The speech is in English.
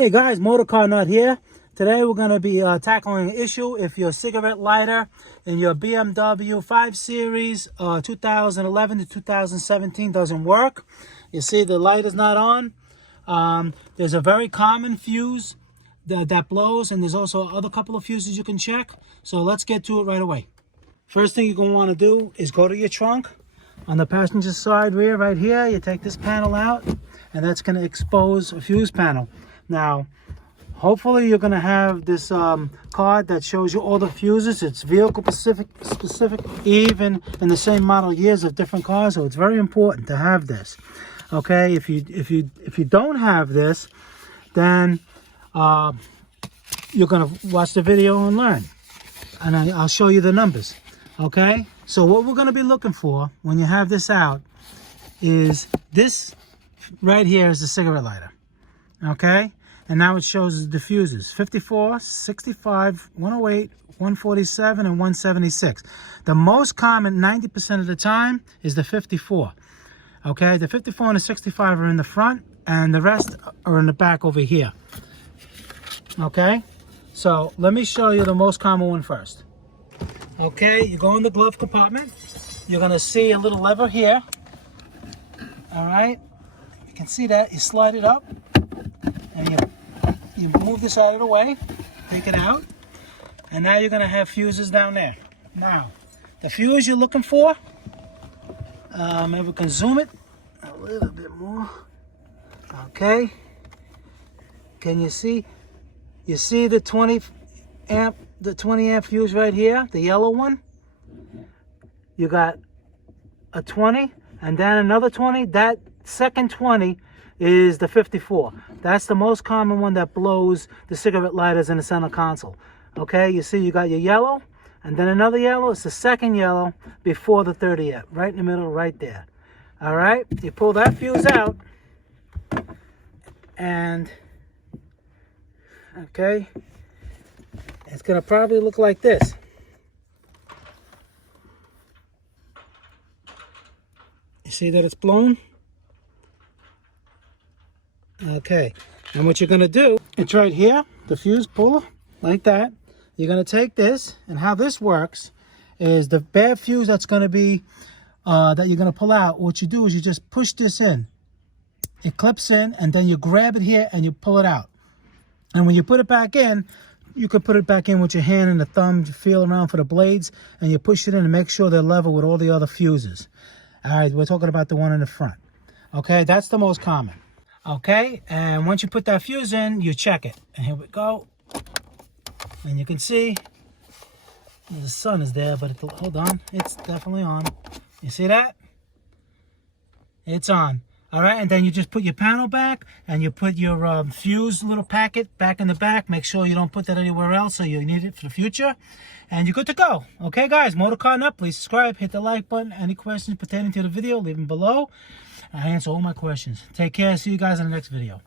Hey guys, MotorCarNut here. Today we're going to be tackling an issue if your cigarette lighter in your BMW 5 Series 2011 to 2017 doesn't work. You see the light is not on. There's a very common fuse that blows, and there's also other couple of fuses you can check. So let's get to it right away. First thing you're going to want to do is go to your trunk. On the passenger side rear right here, you take this panel out, and that's going to expose a fuse panel. Now, hopefully you're going to have this card that shows you all the fuses. It's vehicle specific, even in the same model years of different cars. So it's very important to have this. Okay, if you don't have this, then you're going to watch the video and learn, and I'll show you the numbers. Okay, so what we're going to be looking for when you have this out is this right here is the cigarette lighter. Okay, and now it shows the fuses 54, 65, 108, 147, and 176. The most common 90% of the time is the 54. Okay, the 54 and the 65 are in the front, and the rest are in the back over here. Okay, so let me show you the most common one first. Okay, you go in the glove compartment. You're going to see a little lever here. All right, you can see that. You slide it up, and you move this out of the way, take it out, and now you're going to have fuses down there. Now, the fuse you're looking for, maybe we can zoom it a little bit more. Okay, can you see? You see the 20 amp fuse right here, the yellow one? You got a 20 and then another 20. That second 20 is the 54. That's the most common one that blows the cigarette lighters in the center console. Okay, you see you got your yellow and then another yellow. It's the second yellow before the 30 amp, right in the middle, right there. All right, you pull that fuse out, and okay, it's gonna probably look like this. You see that it's blown? Okay, and what you're gonna do, it's right here, the fuse puller, like that. You're gonna take this, and how this works is the bad fuse that's gonna be, that you're gonna pull out, what you do is you just push this in. It clips in, and then you grab it here and you pull it out. And when you put it back in, you could put it back in with your hand and the thumb, you feel around for the blades, and you push it in and make sure they're level with all the other fuses. All right, we're talking about the one in the front. Okay, that's the most common. Okay, and once you put that fuse in, you check it. And here we go. And you can see the sun is there, but hold on, it's definitely on. You see that? It's on. All right, and then you just put your panel back, and you put your fuse little packet back in the back. Make sure you don't put that anywhere else, so you need it for the future. And you're good to go. Okay, guys, MotorCarNut, please subscribe, hit the like button. Any questions pertaining to the video, leave them below. I answer all my questions. Take care. See you guys in the next video.